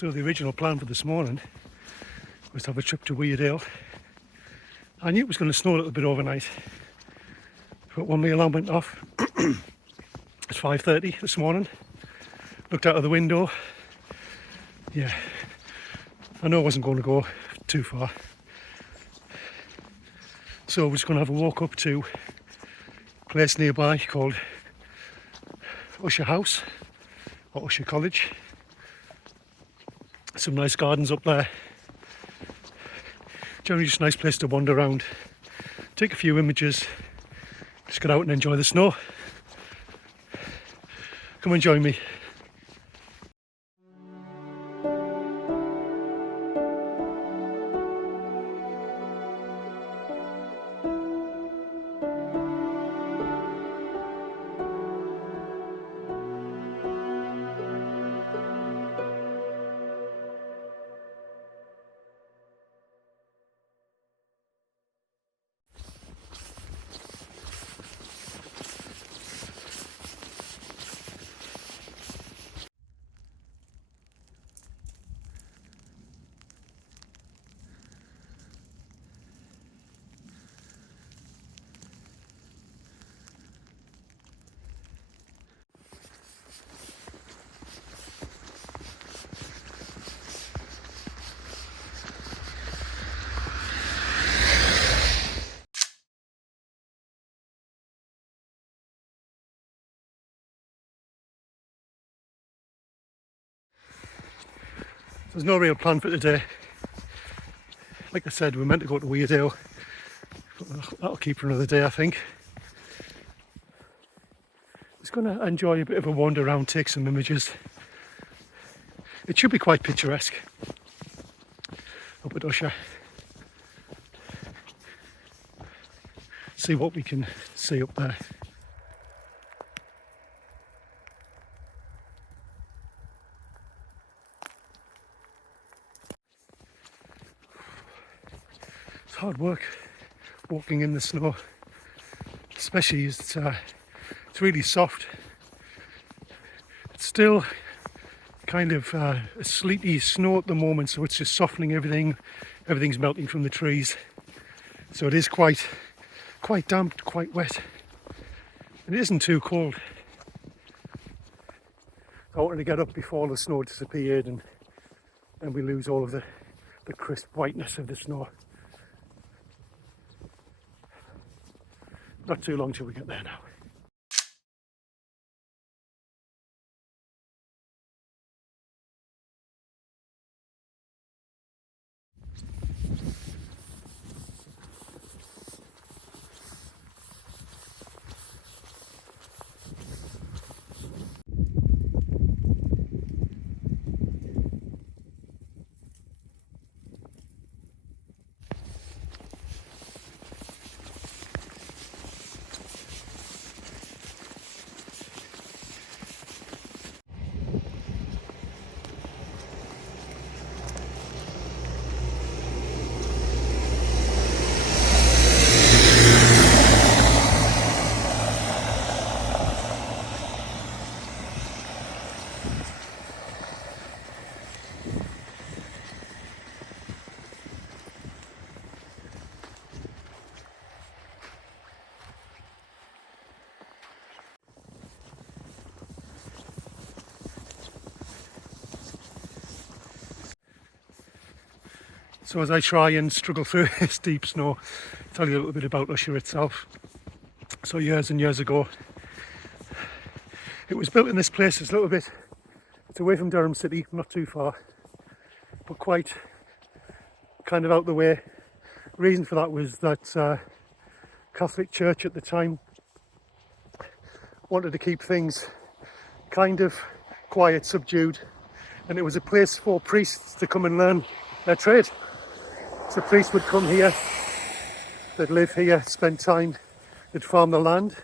So the original plan for this morning was to have a trip to Weardale. I knew it was going to snow a little bit overnight, but when the alarm went off at 5:30 this morning, looked out of the window. Yeah, I know I wasn't going to go too far, so we're just going to have a walk up to a place nearby called Ushaw House or Ushaw College. Some nice gardens up there. Generally just a nice place to wander around, take a few images, just get out and enjoy the snow. Come and join me. There's no real plan for today. Like I said, we're meant to go to Weardale, but that'll keep for another day, I think. Just going to enjoy a bit of a wander around, take some images. It should be quite picturesque up at Ushaw. See what we can see up there. It's hard work walking in the snow, especially as it's really soft. It's still kind of a sleety snow at the moment, so it's just softening everything. Everything's melting from the trees, so it is quite damp, quite wet, and it isn't too cold. I wanted to get up before the snow disappeared and we lose all of the crisp whiteness of the snow. Not too long till we get there now. So as I try and struggle through this deep snow, I'll tell you a little bit about Ushaw itself. So years and years ago, it was built in this place. It's a little bit, it's away from Durham city, not too far, but quite kind of out the way. The reason for that was that Catholic Church at the time wanted to keep things kind of quiet, subdued, and it was a place for priests to come and learn their trade. So priests would come here, they'd live here, spend time, they'd farm the land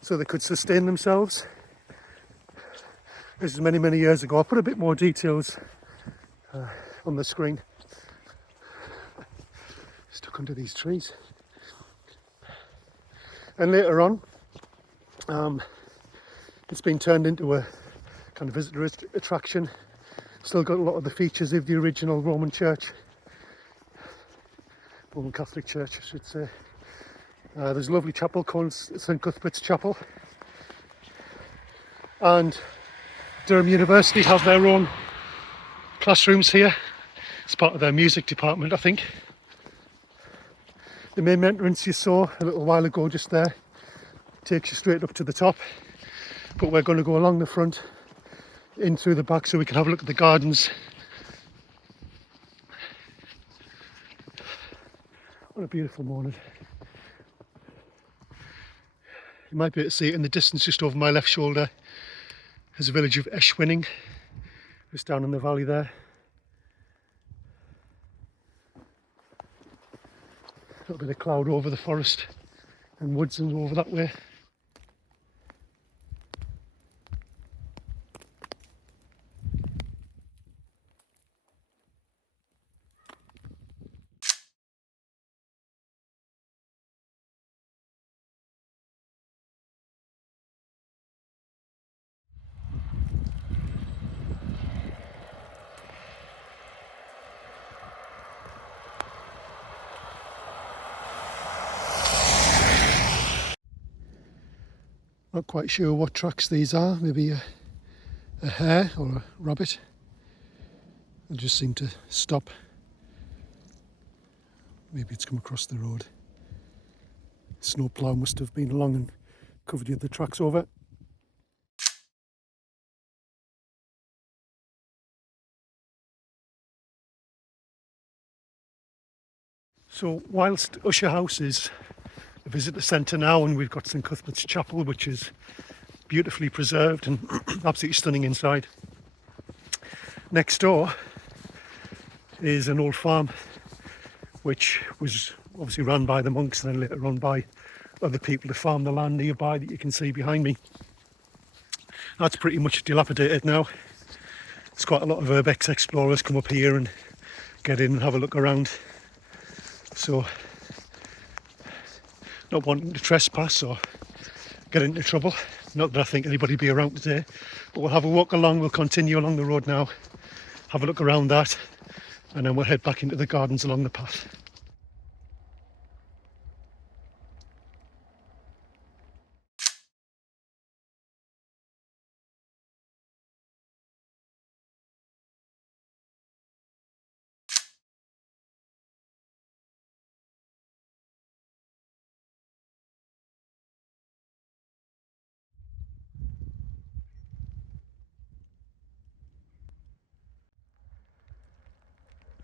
so they could sustain themselves. This is many, many years ago. I'll put a bit more details on the screen. Stuck under these trees. And later on, it's been turned into a kind of visitor attraction. Still got a lot of the features of the original Roman Catholic Church, I should say. There's a lovely chapel called St Cuthbert's Chapel, and Durham University have their own classrooms here. It's part of their music department, I think. The main entrance you saw a little while ago just there takes you straight up to the top, but we're going to go along the front in through the back so we can have a look at the gardens. What a beautiful morning. You might be able to see it in the distance just over my left shoulder. There's a village of Eschwinning, just down in the valley there. A little bit of cloud over the forest and woods and over that way. Not quite sure what tracks these are, maybe a hare or a rabbit. They just seem to stop. Maybe it's come across the road. Snowplough must have been along and covered the other tracks over. So whilst Ushaw House is a visitor centre now, and we've got St Cuthbert's Chapel, which is beautifully preserved and absolutely stunning inside, next door is an old farm which was obviously run by the monks and then later on by other people to farm the land nearby that you can see behind me. That's pretty much dilapidated now. There's quite a lot of urbex explorers come up here and get in and have a look around. So, not wanting to trespass or get into trouble. Not that I think anybody will be around today, but we'll have a walk along. We'll continue along the road now, have a look around that, and then we'll head back into the gardens along the path.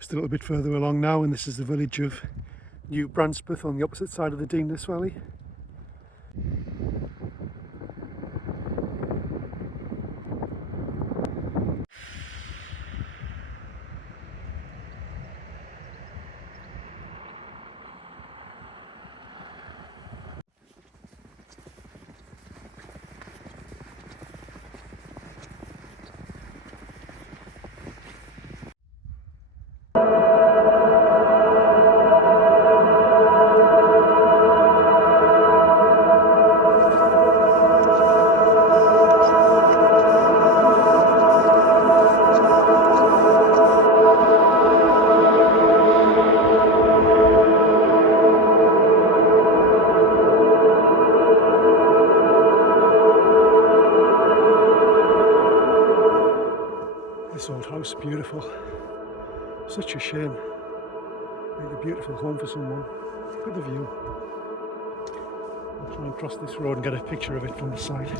Just a little bit further along now, and this is the village of New Branspeth on the opposite side of the Deanness Valley. This old house, beautiful. Such a shame. Make a beautiful home for someone. Look at the view. I'll try and cross this road and get a picture of it from the side.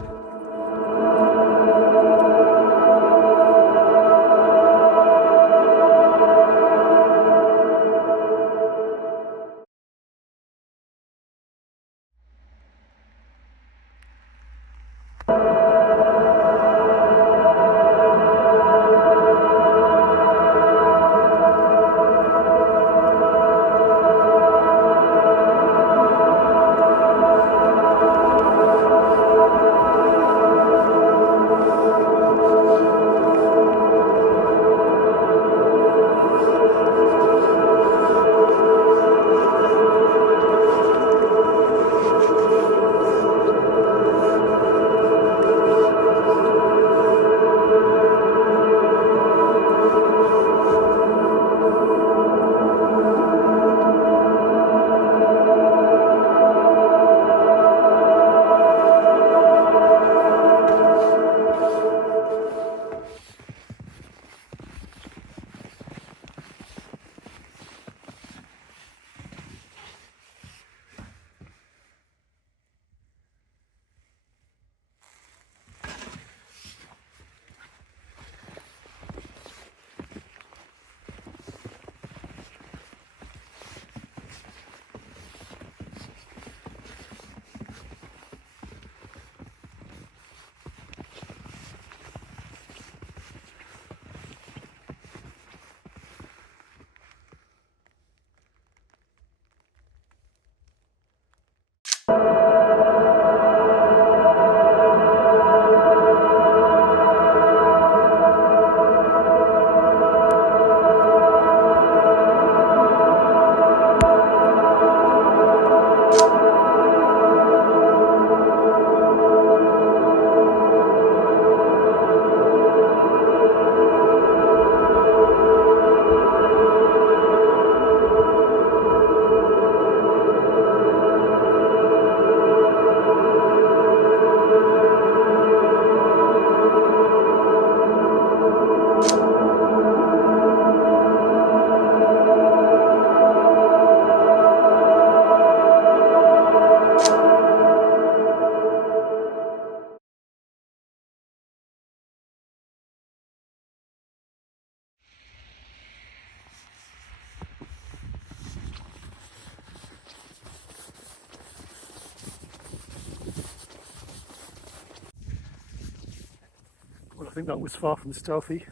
think that was far from stealthy.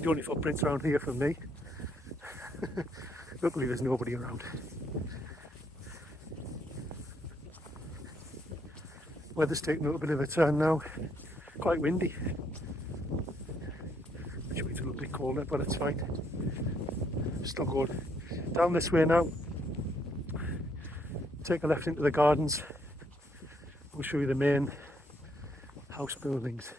The only footprints around here for me. Luckily there's nobody around. Weather's taking a little bit of a turn now. Quite windy. Which means a little bit colder, but it's fine. Still good. Down this way now. Take a left into the gardens. We'll show you the main house buildings.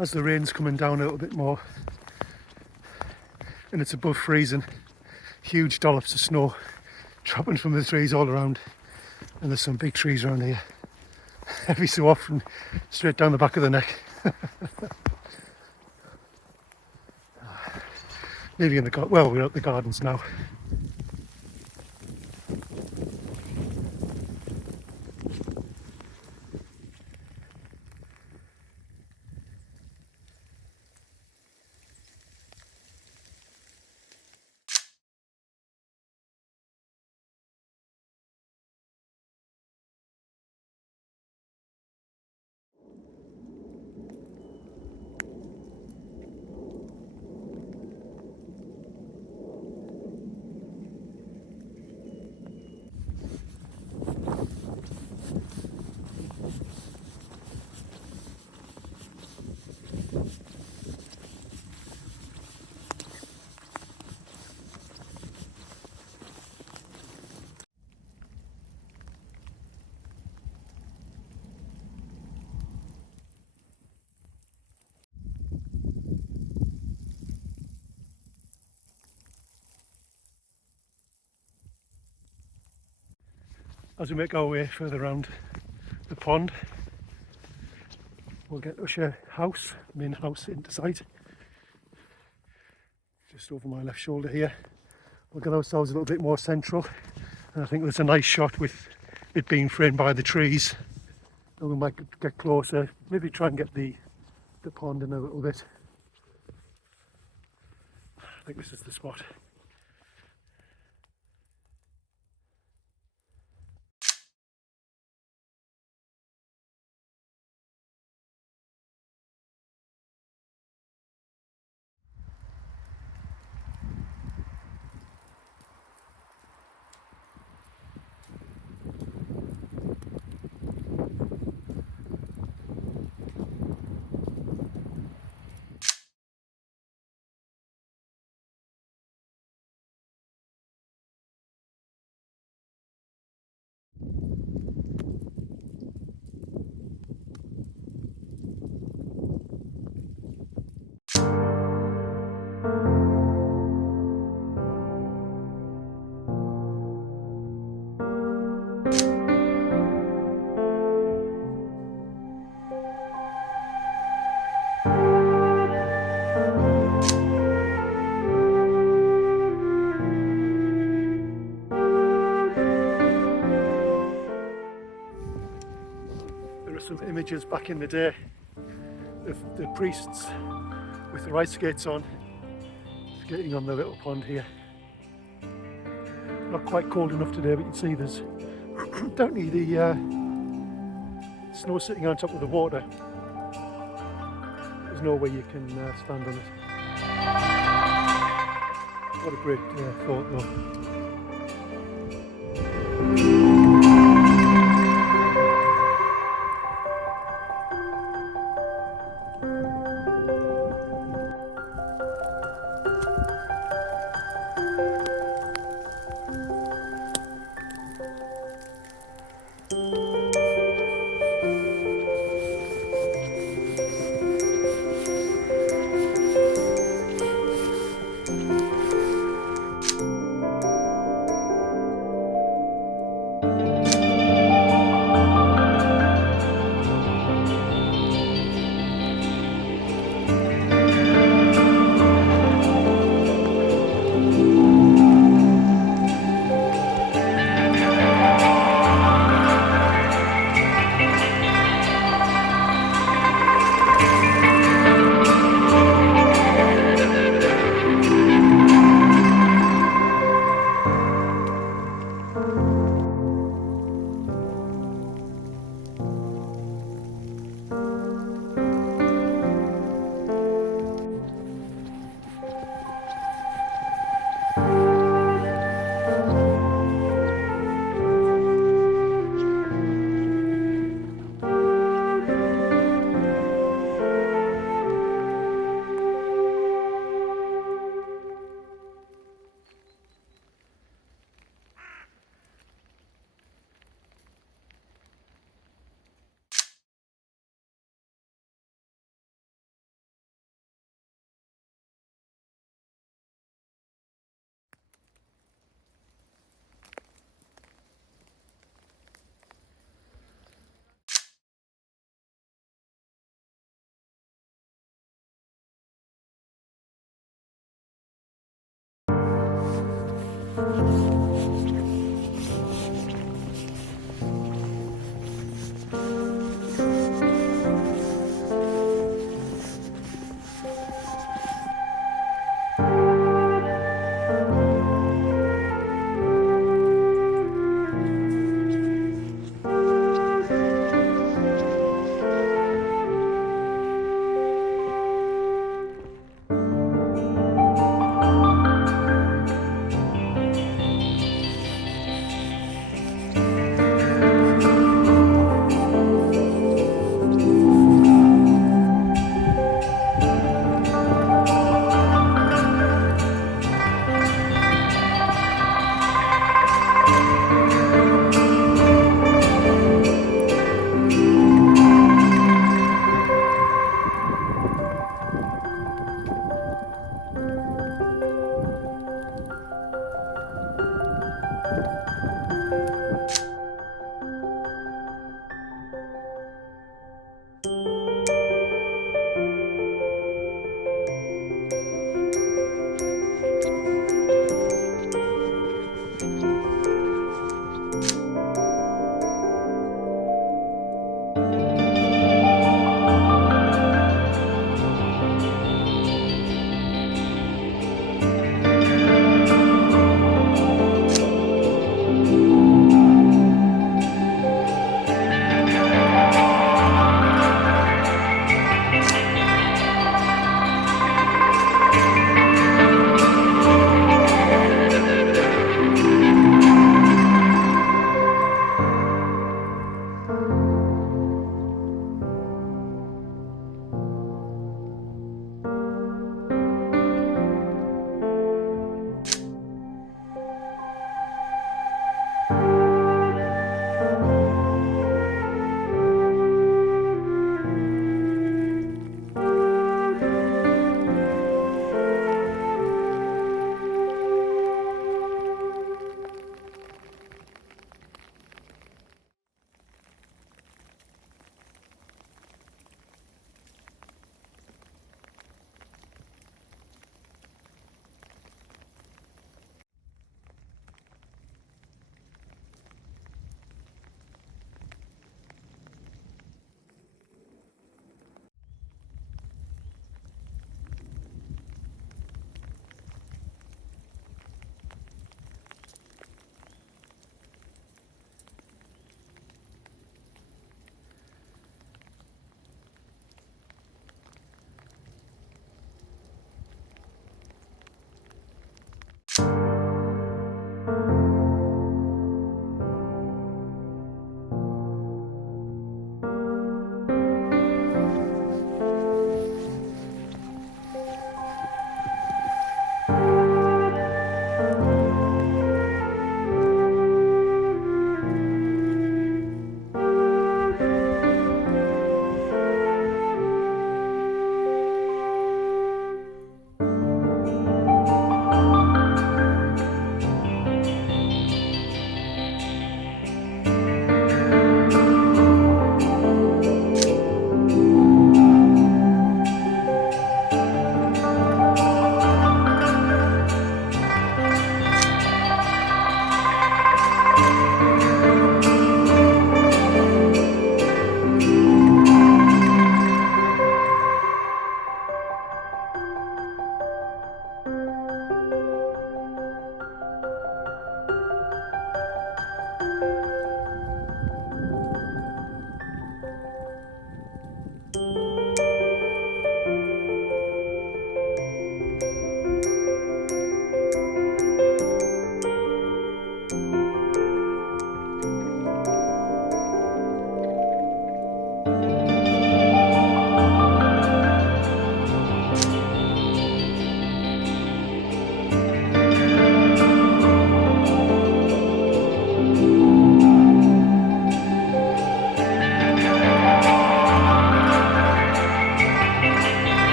As the rain's coming down a little bit more and it's above freezing, huge dollops of snow dropping from the trees all around, and there's some big trees around here. Every so often, straight down the back of the neck. Nearly in the garden. Well, we're at the gardens now. As we make our way further around the pond, we'll get Ushaw House, main house, into sight. Just over my left shoulder here. We'll get ourselves a little bit more central, and I think there's a nice shot with it being framed by the trees. And we might get closer, maybe try and get the pond in a little bit. I think this is the spot. Some images back in the day of the priests with the ice skates on, skating on the little pond here. Not quite cold enough today, but you can see there's definitely the snow sitting on top of the water. There's no way you can stand on it. What a great thought though.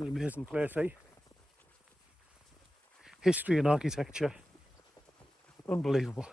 An amazing place, eh? History and architecture, unbelievable.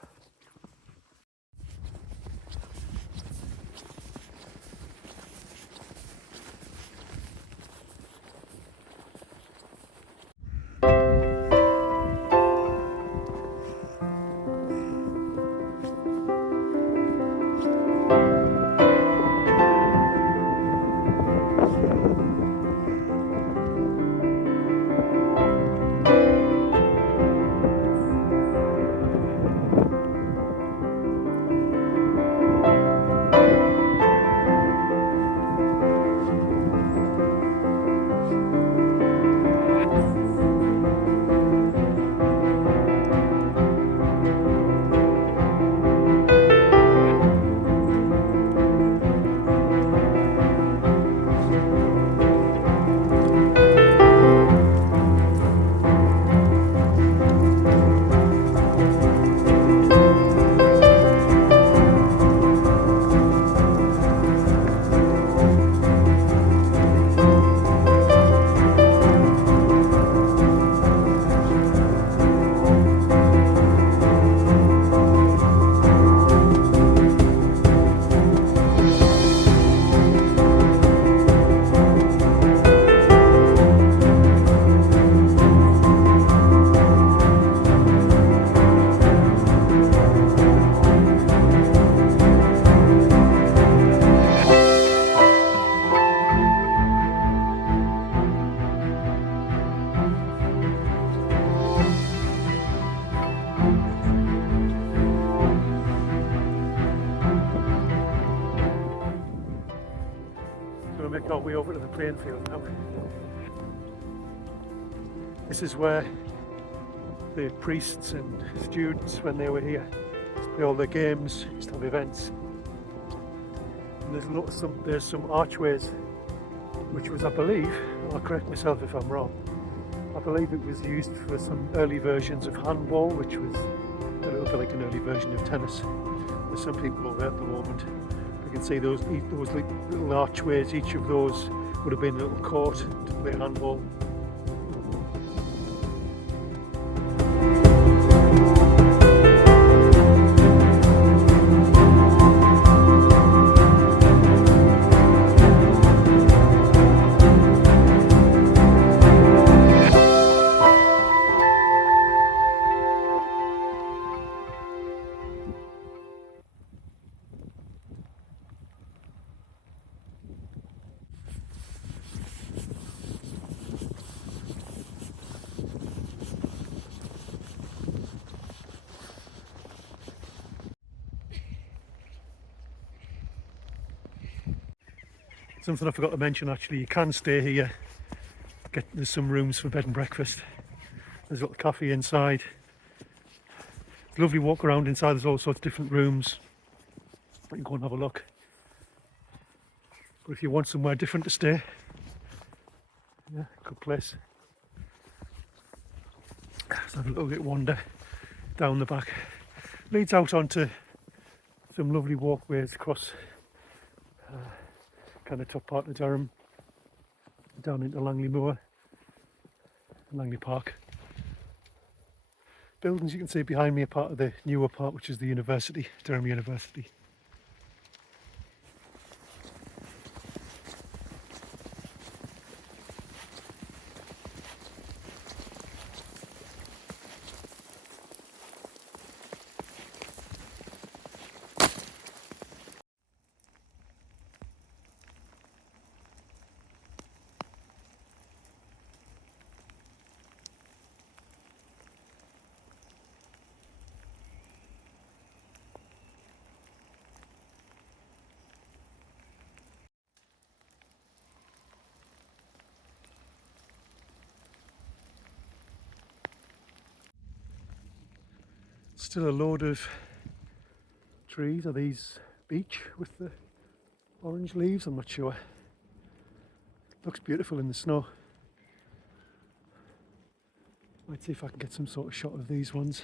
We'll make our way over to the playing field now. This is where the priests and students, when they were here, play all their games, used to have events. And there's some archways, which was, I believe, I'll correct myself if I'm wrong, I believe it was used for some early versions of handball, which was a little bit like an early version of tennis. There's some people over there at the moment. You can see those little archways, each of those would have been a little court to play handball. Something I forgot to mention, actually, you can stay here. There's some rooms for bed and breakfast. There's a little cafe inside. It's a lovely walk around inside. There's all sorts of different rooms. You can go and have a look. But if you want somewhere different to stay, yeah, good place. Let's have a little bit wander down the back. Leads out onto some lovely walkways across kind of top part of Durham, down into Langley Moor, Langley Park. Buildings you can see behind me are part of the newer part, which is the university, Durham University. Still a load of trees. Are these beech with the orange leaves? I'm not sure. Looks beautiful in the snow. Might see if I can get some sort of shot of these ones.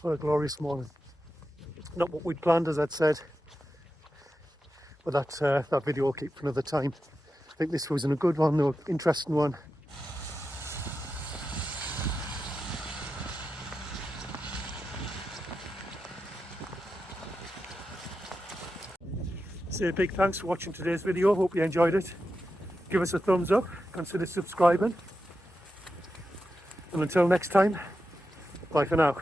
What a glorious morning. Not what we'd planned, as I'd said, but that video will keep for another time. I think this was a good one, an interesting one. Say a big thanks for watching today's video. Hope you enjoyed it. Give us a thumbs up, consider subscribing, and until next time, bye for now.